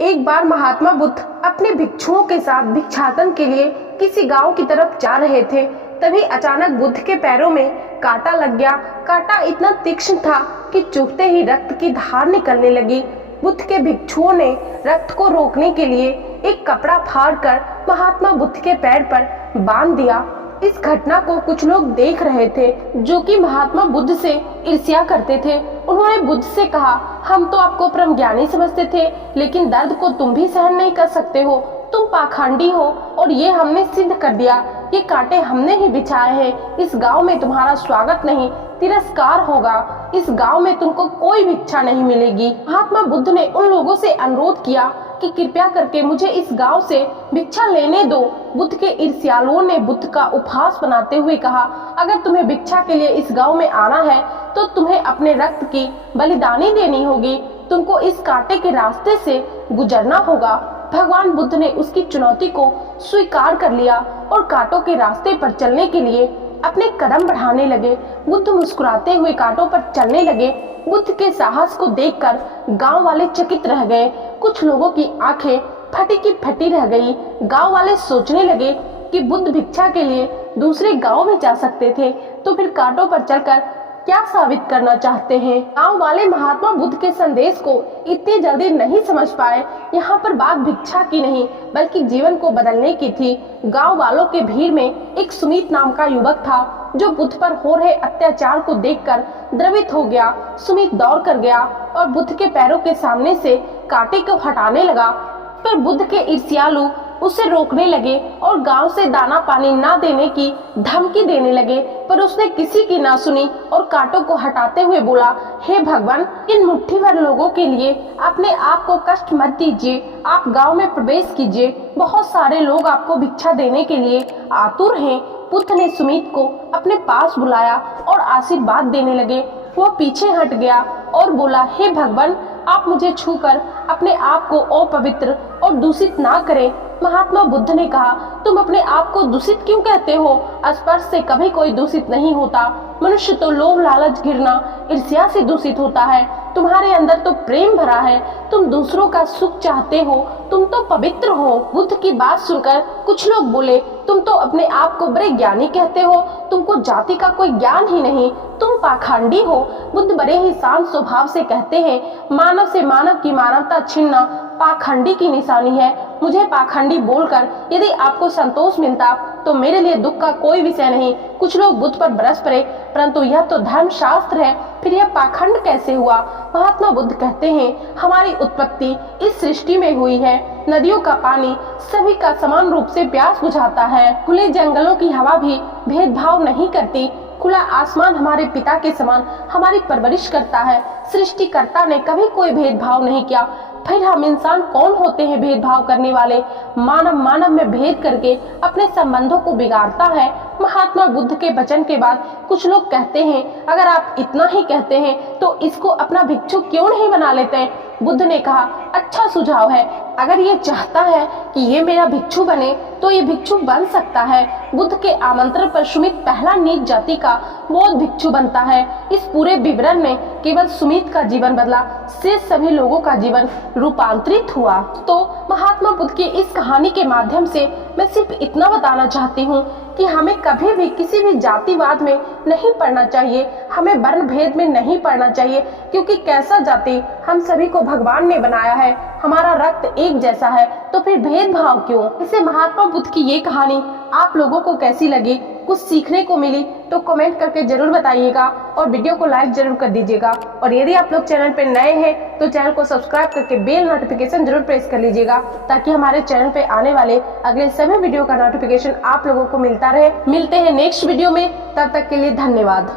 एक बार महात्मा बुद्ध अपने भिक्षुओं के साथ भिक्षाटन के लिए किसी गांव की तरफ जा रहे थे। तभी अचानक बुद्ध के पैरों में कांटा लग गया। कांटा इतना तीक्ष्ण था कि चुभते ही रक्त की धार निकलने लगी। बुद्ध के भिक्षुओं ने रक्त को रोकने के लिए एक कपड़ा फाड़कर महात्मा बुद्ध के पैर पर बांध दिया। इस घटना को कुछ लोग देख रहे थे, जो कि महात्मा बुद्ध से ईर्ष्या करते थे। उन्होंने बुद्ध से कहा, हम तो आपको परम ज्ञानी समझते थे, लेकिन दर्द को तुम भी सहन नहीं कर सकते हो। तुम पाखंडी हो और ये हमने सिद्ध कर दिया। ये कांटे हमने ही बिछाए हैं। इस गांव में तुम्हारा स्वागत नहीं, तिरस्कार होगा। इस गांव में तुमको कोई भिक्षा नहीं मिलेगी। महात्मा बुद्ध ने उन लोगों से अनुरोध किया कि कृपया करके मुझे इस गांव से भिक्षा लेने दो। बुद्ध के ईर्ष्यालुओं ने बुद्ध का उपहास बनाते हुए कहा, अगर तुम्हें भिक्षा के लिए इस गांव में आना है तो तुम्हें अपने रक्त की बलिदानी देनी होगी। तुमको इस कांटे के रास्ते से गुजरना होगा। भगवान बुद्ध ने उसकी चुनौती को स्वीकार कर लिया और कांटों के रास्ते पर चलने के लिए अपने कदम बढ़ाने लगे। बुद्ध मुस्कुराते हुए कांटों पर चलने लगे। बुद्ध के साहस को देखकर गांव वाले चकित रह गए। कुछ लोगों की आंखें फटी की फटी रह गई। गांव वाले सोचने लगे कि बुद्ध भिक्षा के लिए दूसरे गांव में जा सकते थे, तो फिर कांटों पर चलकर क्या साबित करना चाहते हैं। गांव वाले महात्मा बुद्ध के संदेश को इतनी जल्दी नहीं समझ पाए। यहाँ पर बात भिक्षा की नहीं, बल्कि जीवन को बदलने की थी। गांव वालों के भीड़ में एक सुमित नाम का युवक था, जो बुद्ध पर हो रहे अत्याचार को देखकर द्रवित हो गया। सुमित दौड़ कर गया और बुद्ध के पैरों के सामने से कांटे को हटाने लगा, पर बुद्ध के ईर्ष्यालु उसे रोकने लगे और गांव से दाना पानी ना देने की धमकी देने लगे। पर उसने किसी की ना सुनी और कांटों को हटाते हुए बोला, हे भगवान, इन मुट्ठी भर लोगों के लिए अपने आप को कष्ट मत दीजिए। आप गांव में प्रवेश कीजिए। बहुत सारे लोग आपको भिक्षा देने के लिए आतुर हैं। बुद्ध ने सुमित को अपने पास बुलाया और आशीर्वाद देने लगे। वह पीछे हट गया और बोला, हे भगवान, आप मुझे छूकर अपने आप को अपवित्र और दूषित ना करें। महात्मा बुद्ध ने कहा, तुम अपने आप को दूषित क्यों कहते हो? स्पर्श से कभी कोई दूषित नहीं होता। मनुष्य तो लोभ, लालच, घृणा, ईर्ष्या से दूषित होता है। तुम्हारे अंदर तो प्रेम भरा है। तुम दूसरों का सुख चाहते हो। तुम तो पवित्र हो। बुद्ध की बात सुनकर कुछ लोग बोले, तुम तो अपने आप को बड़े ज्ञानी कहते हो। तुमको जाति का कोई ज्ञान ही नहीं। तुम पाखंडी हो। बुद्ध बड़े ही शांत स्वभाव से कहते हैं, मानव से मानव की मानवता छीनना पाखंडी की निशानी है। मुझे पाखंडी बोलकर यदि आपको संतोष मिलता तो मेरे लिए दुख का कोई विषय नहीं। कुछ लोग बुद्ध पर बरस पड़े, परंतु यह तो धर्म शास्त्र है, फिर यह पाखंड कैसे हुआ? महात्मा बुद्ध कहते हैं, हमारी उत्पत्ति इस सृष्टि में हुई है। नदियों का पानी सभी का समान रूप से प्यास बुझाता है। खुले जंगलों की हवा भी भेदभाव नहीं करती। खुला आसमान हमारे पिता के समान हमारी परवरिश करता है। सृष्टिकर्ता ने कभी कोई भेदभाव नहीं किया। फिर हम इंसान कौन होते हैं भेदभाव करने वाले? मानव मानव में भेद करके अपने संबंधों को बिगाड़ता है। महात्मा बुद्ध के वचन के बाद कुछ लोग कहते हैं, अगर आप इतना ही कहते हैं तो इसको अपना भिक्षु क्यों नहीं बना लेते हैं? बुद्ध ने कहा, अच्छा सुझाव है। अगर ये चाहता है कि ये मेरा भिक्षु बने तो ये भिक्षु बन सकता है। बुद्ध के आमंत्रण पर सुमित पहला नीच जाति का बौद्ध भिक्षु बनता है। इस पूरे विवरण में केवल सुमित का जीवन बदला, शेष सभी लोगों का जीवन रूपांतरित हुआ। तो महात्मा बुद्ध की इस कहानी के माध्यम से मैं सिर्फ इतना बताना चाहती हूँ कि हमें कभी भी किसी भी जातिवाद में नहीं पड़ना चाहिए। हमें वर्ण भेद में नहीं पड़ना चाहिए, क्योंकि कैसा जाति? हम सभी को भगवान ने बनाया है। हमारा रक्त एक जैसा है, तो फिर भेदभाव क्यों? इसे महात्मा बुद्ध की ये कहानी आप लोगों को कैसी लगी? कुछ सीखने को मिली तो कमेंट करके जरूर बताइएगा और वीडियो को लाइक जरूर कर दीजिएगा। और यदि आप लोग चैनल पे नए हैं तो चैनल को सब्सक्राइब करके बेल नोटिफिकेशन जरूर प्रेस कर लीजिएगा, ताकि हमारे चैनल पे आने वाले अगले सभी वीडियो का नोटिफिकेशन आप लोगों को मिलता रहे। मिलते हैं नेक्स्ट वीडियो में, तब तक के लिए धन्यवाद।